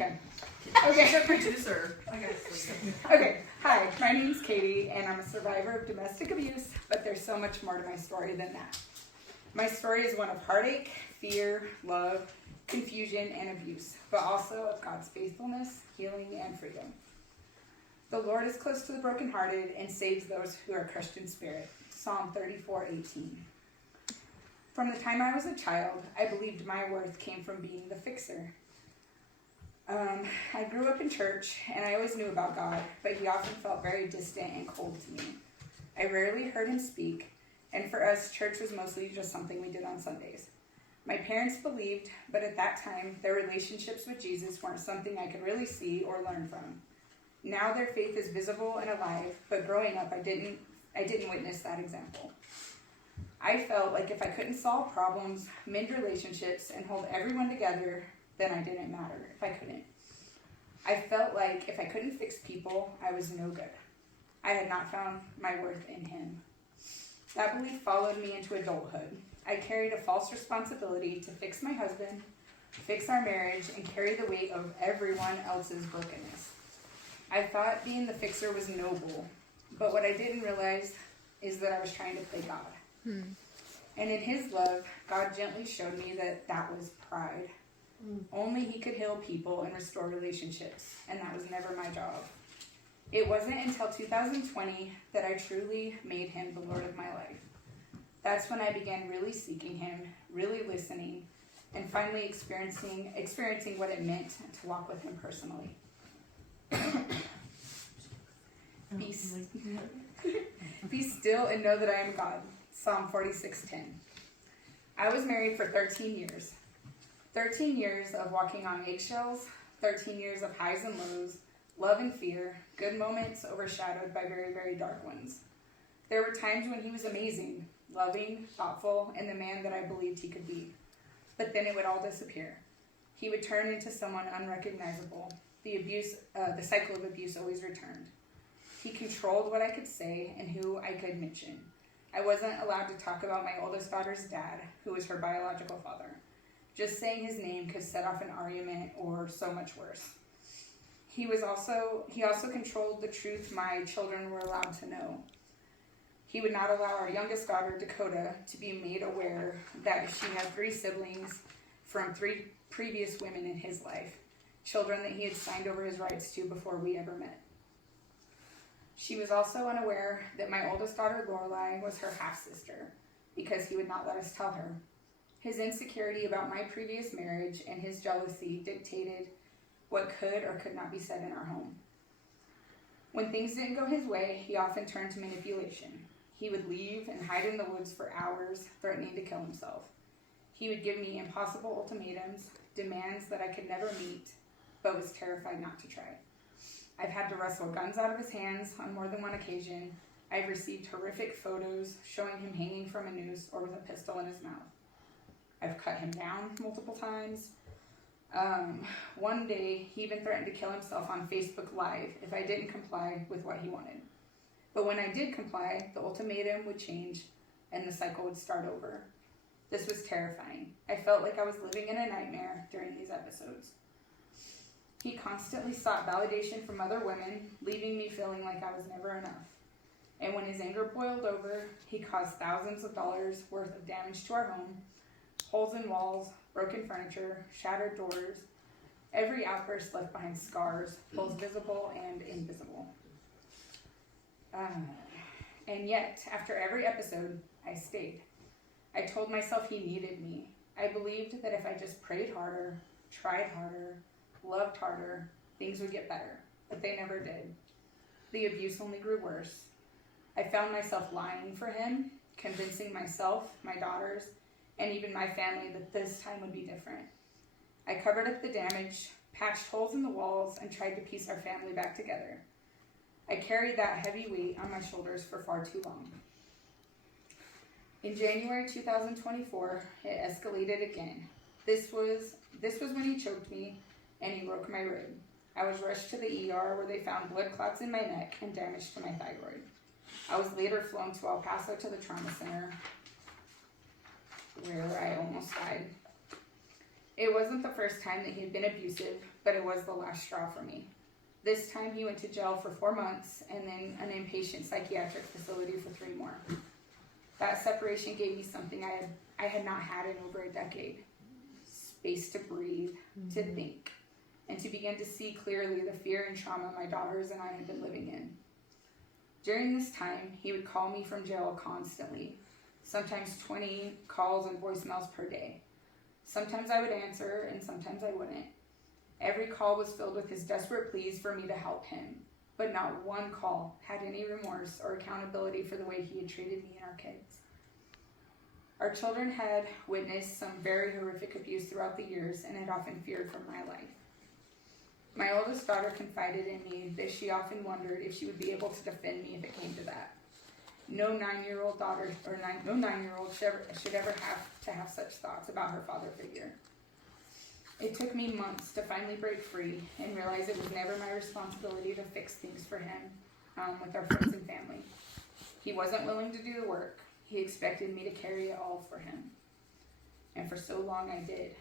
Okay. Okay. Producer. Okay. Hi, my name's Katie, and I'm a survivor of domestic abuse, but there's so much more to my story than that. My story is one of heartache, fear, love, confusion, and abuse, but also of God's faithfulness, healing, and freedom. The Lord is close to the brokenhearted and saves those who are crushed in spirit. Psalm 34:18. From the time I was a child, I believed my worth came from being the fixer. I grew up in church, and I always knew about God, but he often felt very distant and cold to me. I rarely heard him speak, and for us, church was mostly just something we did on Sundays. My parents believed, but at that time, their relationships with Jesus weren't something I could really see or learn from. Now their faith is visible and alive, but growing up, I didn't witness that example. I felt like if I couldn't solve problems, mend relationships, and hold everyone together, then I didn't matter if I couldn't. I felt like if I couldn't fix people, I was no good. I had not found my worth in him. That belief followed me into adulthood. I carried a false responsibility to fix my husband, fix our marriage, and carry the weight of everyone else's brokenness. I thought being the fixer was noble, but what I didn't realize is that I was trying to play God. And in his love, God gently showed me that that was pride. Only he could heal people and restore relationships, and that was never my job. It wasn't until 2020 that I truly made him the Lord of my life. That's when I began really seeking him, really listening, and finally experiencing what it meant to walk with him personally. Be still and know that I am God. Psalm 46:10. I was married for 13 years. 13 years of walking on eggshells, 13 years of highs and lows, love and fear, good moments overshadowed by very, very dark ones. There were times when he was amazing, loving, thoughtful, and the man that I believed he could be. But then it would all disappear. He would turn into someone unrecognizable. The cycle of abuse always returned. He controlled what I could say and who I could mention. I wasn't allowed to talk about my oldest daughter's dad, who was her biological father. Just saying his name could set off an argument or so much worse. He also controlled the truth my children were allowed to know. He would not allow our youngest daughter, Dakota, to be made aware that she had 3 siblings from 3 previous women in his life, children that he had signed over his rights to before we ever met. She was also unaware that my oldest daughter, Lorelai, was her half-sister, because he would not let us tell her. His insecurity about my previous marriage and his jealousy dictated what could or could not be said in our home. When things didn't go his way, he often turned to manipulation. He would leave and hide in the woods for hours, threatening to kill himself. He would give me impossible ultimatums, demands that I could never meet, but was terrified not to try. I've had to wrestle guns out of his hands on more than one occasion. I've received horrific photos showing him hanging from a noose or with a pistol in his mouth. I've cut him down multiple times. One day, he even threatened to kill himself on Facebook Live if I didn't comply with what he wanted. But when I did comply, the ultimatum would change and the cycle would start over. This was terrifying. I felt like I was living in a nightmare during these episodes. He constantly sought validation from other women, leaving me feeling like I was never enough. And when his anger boiled over, he caused thousands of dollars worth of damage to our home, holes in walls, broken furniture, shattered doors. Every outburst left behind scars, both visible and invisible. And yet, after every episode, I stayed. I told myself he needed me. I believed that if I just prayed harder, tried harder, loved harder, things would get better, but they never did. The abuse only grew worse. I found myself lying for him, convincing myself, my daughters, and even my family that this time would be different. I covered up the damage, patched holes in the walls, and tried to piece our family back together. I carried that heavy weight on my shoulders for far too long. In January 2024, it escalated again. This was when he choked me and he broke my rib. I was rushed to the ER where they found blood clots in my neck and damage to my thyroid. I was later flown to El Paso to the trauma center where I almost died. It wasn't the first time that he had been abusive, but it was the last straw for me. This time he went to jail for 4 months and then an inpatient psychiatric facility for 3 more. That separation gave me something I had not had in over a decade. Space to breathe, to think, and to begin to see clearly the fear and trauma my daughters and I had been living in. During this time, he would call me from jail constantly, sometimes 20 calls and voicemails per day. Sometimes I would answer and sometimes I wouldn't. Every call was filled with his desperate pleas for me to help him, but not one call had any remorse or accountability for the way he had treated me and our kids. Our children had witnessed some very horrific abuse throughout the years and had often feared for my life. My oldest daughter confided in me that she often wondered if she would be able to defend me if it came to that. No 9-year-old daughter or no 9-year-old should ever have to have such thoughts about her father figure. It took me months to finally break free and realize it was never my responsibility to fix things for him with our friends and family. He wasn't willing to do the work. He expected me to carry it all for him. And for so long I did.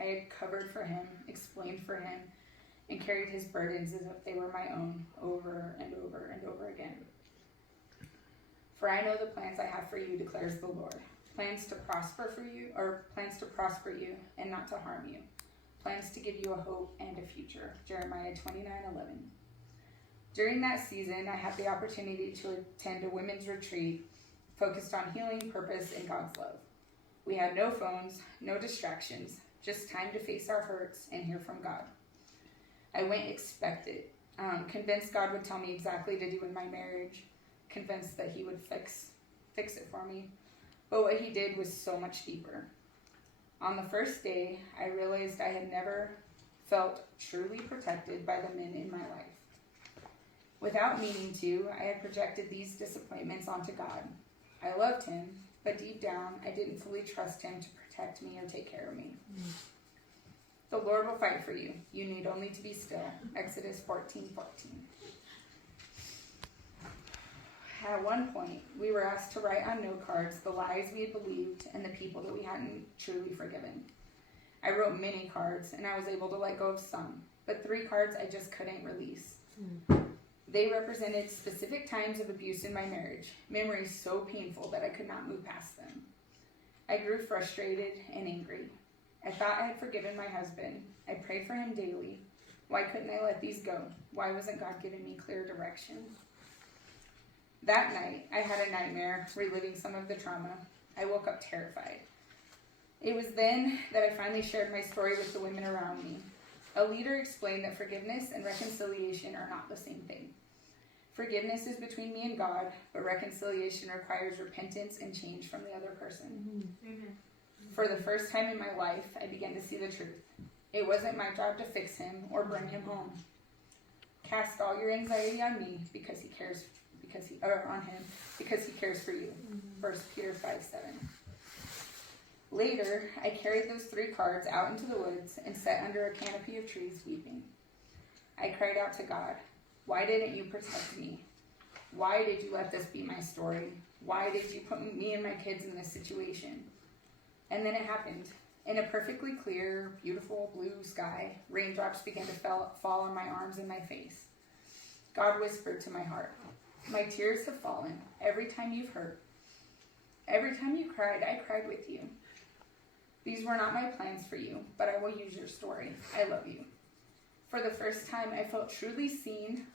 I had covered for him, explained for him, and carried his burdens as if they were my own over and over and over again. For I know the plans I have for you, declares the Lord. Plans to prosper you and not to harm you. Plans to give you a hope and a future. Jeremiah 29:11. During that season, I had the opportunity to attend a women's retreat focused on healing, purpose, and God's love. We had no phones, no distractions, just time to face our hurts and hear from God. I went expected, convinced God would tell me exactly to do in my marriage, convinced that he would fix it for me. But what he did was so much deeper. On the first day, I realized I had never felt truly protected by the men in my life. Without meaning to, I had projected these disappointments onto God. I loved him, but deep down, I didn't fully trust him to protect me or take care of me. The Lord will fight for you. You need only to be still. Exodus 14:14. At one point, we were asked to write on note cards the lies we had believed and the people that we hadn't truly forgiven. I wrote many cards, and I was able to let go of some, but 3 cards I just couldn't release. They represented specific times of abuse in my marriage, memories so painful that I could not move past them. I grew frustrated and angry. I thought I had forgiven my husband. I prayed for him daily. Why couldn't I let these go? Why wasn't God giving me clear direction? That night, I had a nightmare, reliving some of the trauma. I woke up terrified. It was then that I finally shared my story with the women around me. A leader explained that forgiveness and reconciliation are not the same thing. Forgiveness is between me and God, but reconciliation requires repentance and change from the other person. Amen. For the first time in my life, I began to see the truth. It wasn't my job to fix him or bring him home. Cast all your anxiety on me because he cares for you. 1 Peter 5:7. Later, I carried those 3 cards out into the woods and sat under a canopy of trees weeping. I cried out to God, why didn't you protect me? Why did you let this be my story? Why did you put me and my kids in this situation? And then it happened. In a perfectly clear, beautiful blue sky, raindrops began to fall on my arms and my face. God whispered to my heart, my tears have fallen. Every time you've hurt, every time you cried, I cried with you. These were not my plans for you, but I will use your story. I love you. For the first time, I felt truly seen,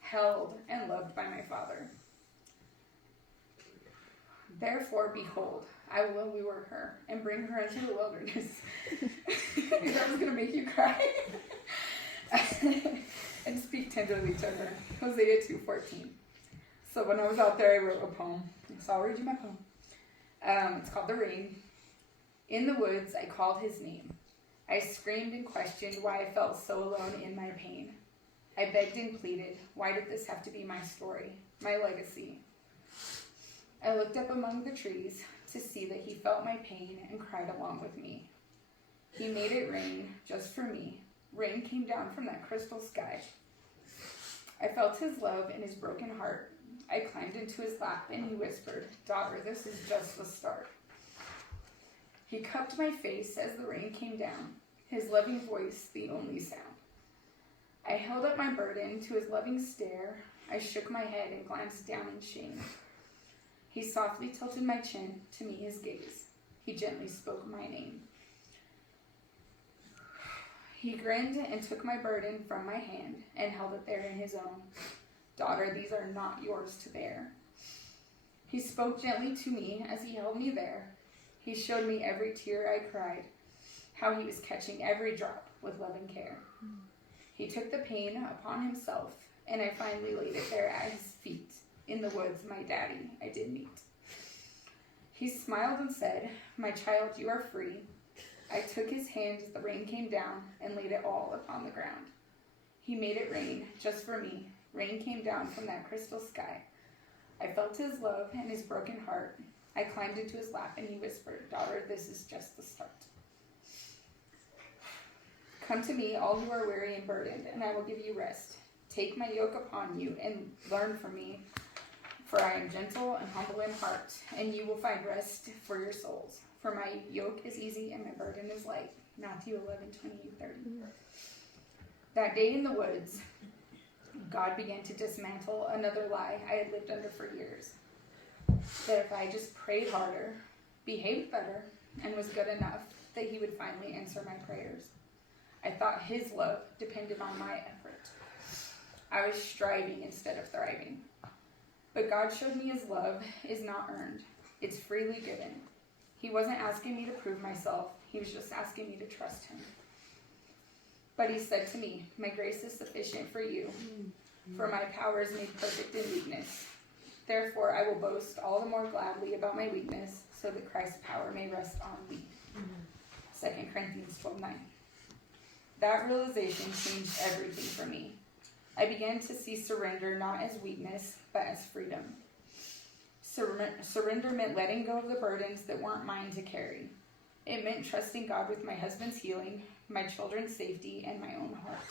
held, and loved by my Father. Therefore, behold, I will lure her and bring her into the wilderness. That was going to make you cry. And speak tenderly to her. Hosea 2:14. So when I was out there, I wrote a poem. So I'll read you my poem. It's called The Rain. In the woods, I called his name. I screamed and questioned why I felt so alone in my pain. I begged and pleaded, why did this have to be my story, my legacy? I looked up among the trees to see that he felt my pain and cried along with me. He made it rain just for me. Rain came down from that crystal sky. I felt his love in his broken heart. I climbed into his lap and he whispered, daughter, this is just the start. He cupped my face as the rain came down, his loving voice the only sound. I held up my burden to his loving stare. I shook my head and glanced down in shame. He softly tilted my chin to meet his gaze. He gently spoke my name. He grinned and took my burden from my hand and held it there in his own. Daughter, these are not yours to bear. He spoke gently to me as he held me there. He showed me every tear I cried, how he was catching every drop with love and care. He took the pain upon himself, and I finally laid it there at his feet, in the woods, my daddy I did meet. He smiled and said, my child, you are free. I took his hand as the rain came down and laid it all upon the ground. He made it rain just for me. Rain came down from that crystal sky. I felt his love and his broken heart. I climbed into his lap and he whispered, daughter, this is just the start. Come to me, all who are weary and burdened, and I will give you rest. Take my yoke upon you and learn from me, for I am gentle and humble in heart, and you will find rest for your souls. For my yoke is easy and my burden is light. Matthew 11:28-30. That day in the woods, God began to dismantle another lie I had lived under for years. That if I just prayed harder, behaved better, and was good enough, that he would finally answer my prayers. I thought his love depended on my effort. I was striving instead of thriving. But God showed me his love is not earned. It's freely given. He wasn't asking me to prove myself. He was just asking me to trust him. But he said to me, my grace is sufficient for you, for my power is made perfect in weakness. Therefore, I will boast all the more gladly about my weakness, so that Christ's power may rest on me. 2 Corinthians 12:9. That realization changed everything for me. I began to see surrender not as weakness, but as freedom. Surrender meant letting go of the burdens that weren't mine to carry. It meant trusting God with my husband's healing, my children's safety, and my own heart.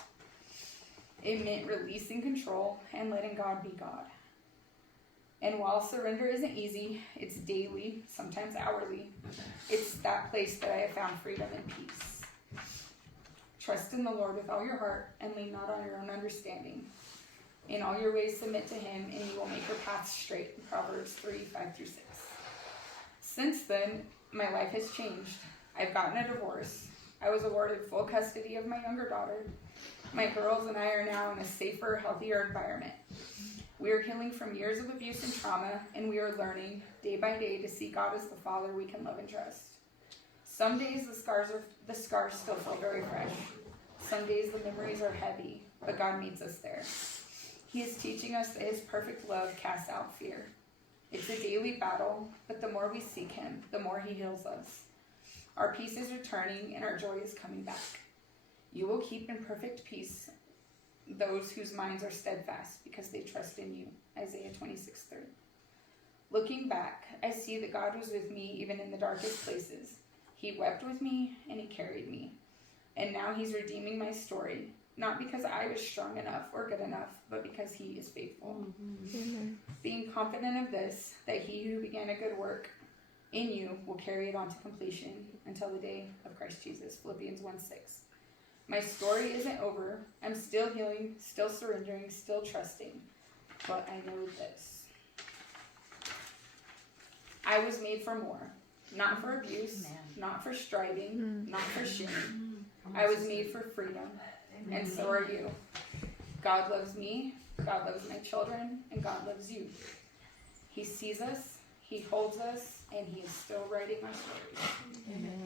It meant releasing control and letting God be God. And while surrender isn't easy, it's daily, sometimes hourly. It's that place that I have found freedom and peace. Trust in the Lord with all your heart and lean not on your own understanding. In all your ways submit to him, and you will make your paths straight. Proverbs 3:5-6. Since then, my life has changed. I've gotten a divorce. I was awarded full custody of my younger daughter. My girls and I are now in a safer, healthier environment. We are healing from years of abuse and trauma, and we are learning day by day to see God as the Father we can love and trust. Some days the scars still feel very fresh. Some days the memories are heavy, but God meets us there. He is teaching us that his perfect love casts out fear. It's a daily battle, but the more we seek him, the more he heals us. Our peace is returning and our joy is coming back. You will keep in perfect peace those whose minds are steadfast because they trust in you. Isaiah 26:3. Looking back, I see that God was with me even in the darkest places. He wept with me and he carried me. And now he's redeeming my story, not because I was strong enough or good enough, but because he is faithful. Mm-hmm. Being confident of this, that he who began a good work in you will carry it on to completion until the day of Christ Jesus. Philippians 1:6. My story isn't over. I'm still healing, still surrendering, still trusting. But I know this. I was made for more. Not for abuse, not for striving, not for shame. I was made for freedom, and so are you. God loves me, God loves my children, and God loves you. He sees us, he holds us, and he is still writing our stories. Amen.